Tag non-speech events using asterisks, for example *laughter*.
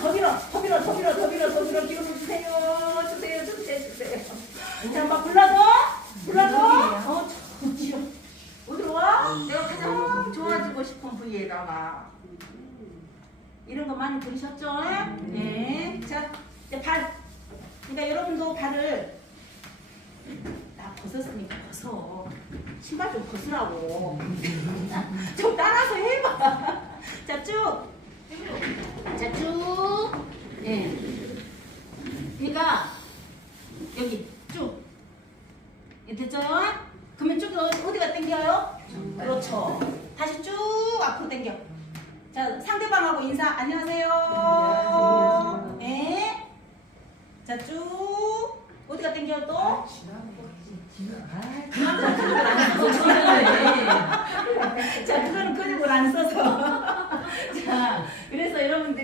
더 밀어, 더 밀어, 더 밀어, 더 밀어, 더 밀어. 기운을 주세요, 주세요, 주세요, 주세요. 자, 막 불러줘, 불러줘. 어, 좋지요. 어디로 와? 내가 가장 좋아지고 싶은 부위에다가 이런 거 많이 들으셨죠? 네. 자, 이제 발. 그러니까 여러분도 발을 나 벗었으니까 벗어. 신발 좀 벗으라고. 좀 따라서 해봐. 자, 쭉. 자, 쭉. 예. 그러니까 여기 쭉. 이 됐죠? 그러면 쭉 어- 어디가 당겨요? 그렇죠. 다시 쭉 앞으로 당겨. 자, 상대방하고 인사. 안녕하세요. 예. 자, 쭉. 어디가 당겨요 또? 자, 그거는 근육을 안 써서. *laughs* 자, 그래서 여러분들이